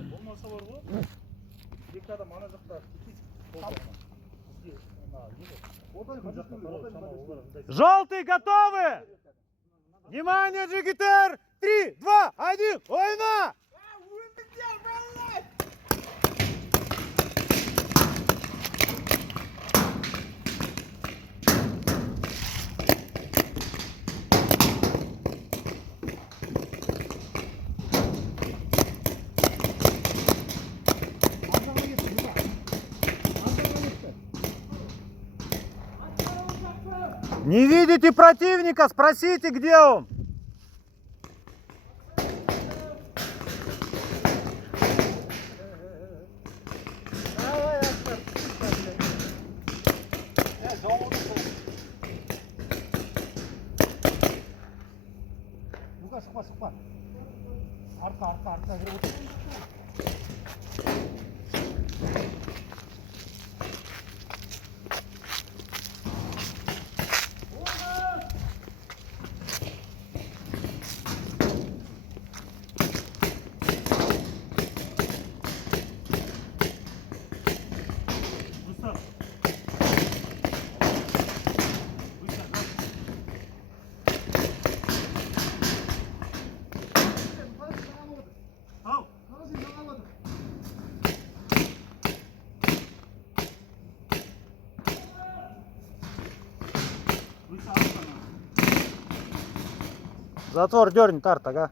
болмаса бар ғой. Екі адам ана жақта Желтый, готовы! Внимание, Джигитер! 3, 2, 1, война! Не видите противника? Спросите, где он. Шықпа. Артқа кіріп отыр. Затвор дерни, тарт, ага.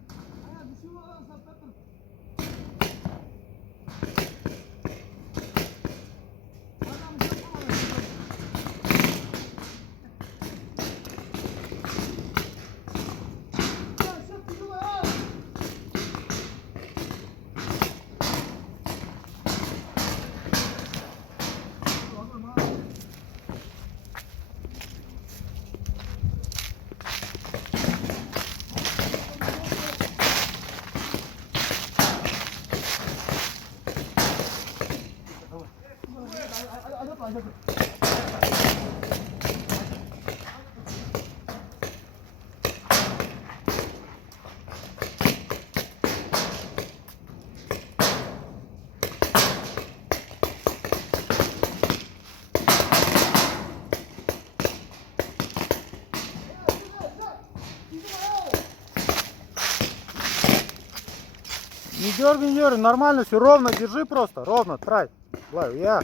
Не дергай, нормально, все ровно, держи просто, ровно, трай. Лайв, я.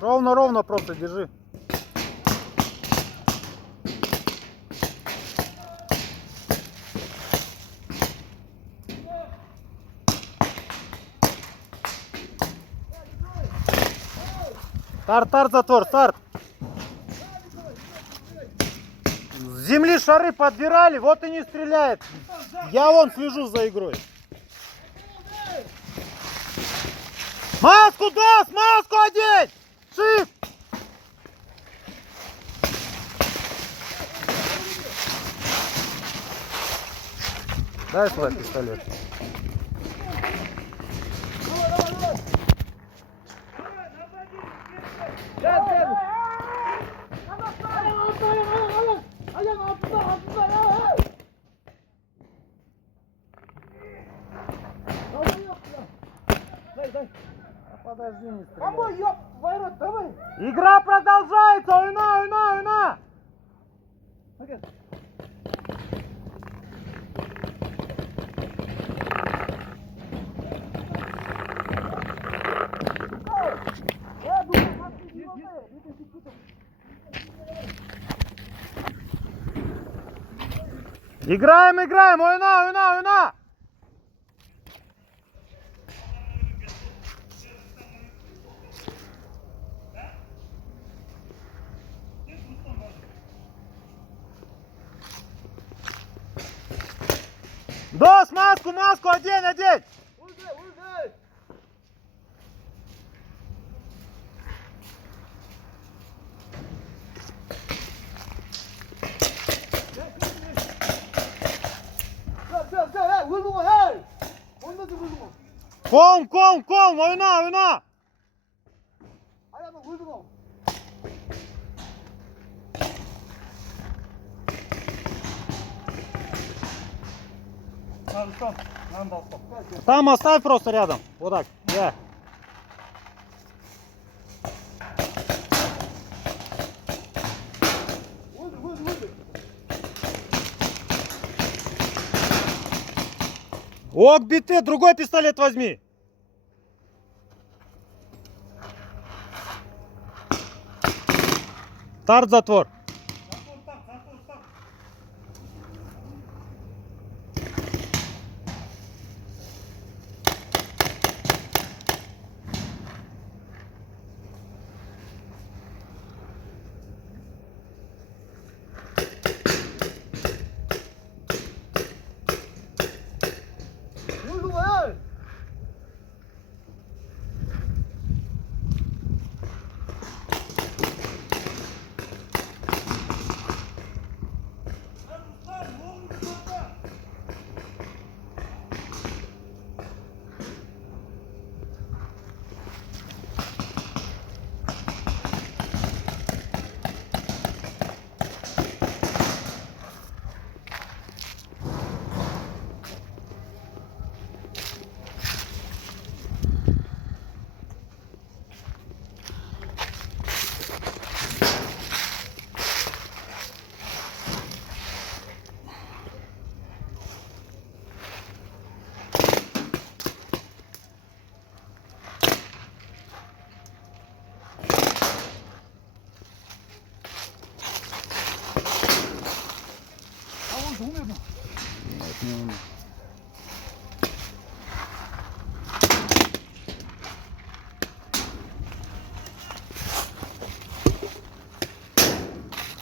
Ровно просто держи. Старт, затвор, старт. С земли шары подбирали, вот и не стреляет. Я вон слежу за игрой. Маску даст, маску одеть! Шип! Дай свой пистолет. Подожди, не стреляй. Игра продолжается! Уйна! Играем! Уйна! Дос, маску, одень! Kol, oyna! Надо стоп. Там оставь просто рядом, вот так, я. Ок, биты, другой пистолет возьми. Тарт затвор.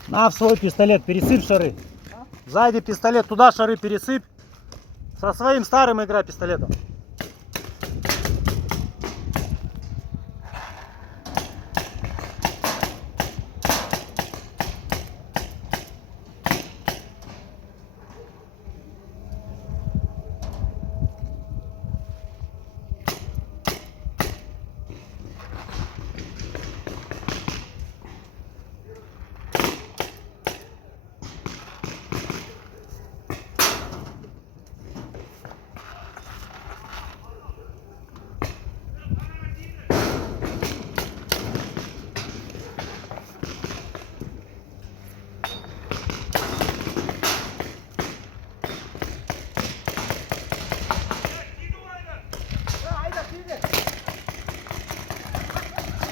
На в свой пистолет, пересыпь шары. Сзади пистолет, туда шары пересыпь. Со своим старым игра пистолетом.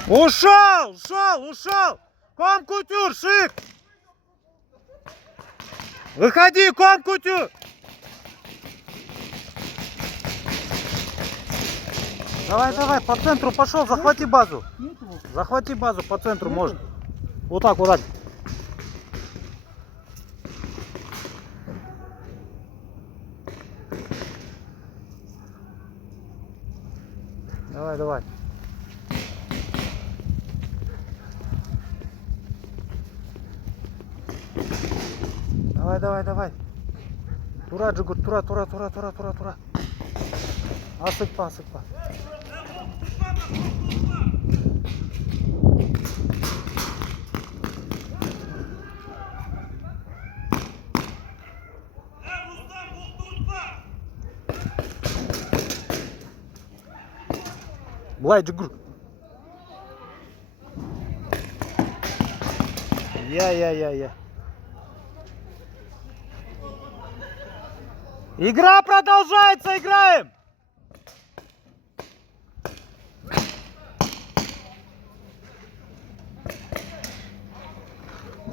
Ушел! Ком-кутюр, шик! Выходи, ком-кутюр! Давай, по центру пошел, захвати базу. Захвати базу, по центру можно. Вот так. Давай. Давай. Тура, Джигур, тура. Асыпа. Былай, Джигур. Я. Игра продолжается, играем!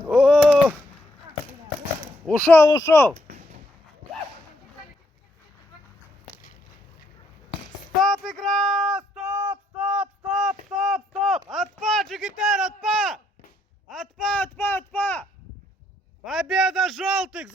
О! Ушел! Стоп, игра! Стоп! Отпа, Джигитер, отпа! Победа желтых!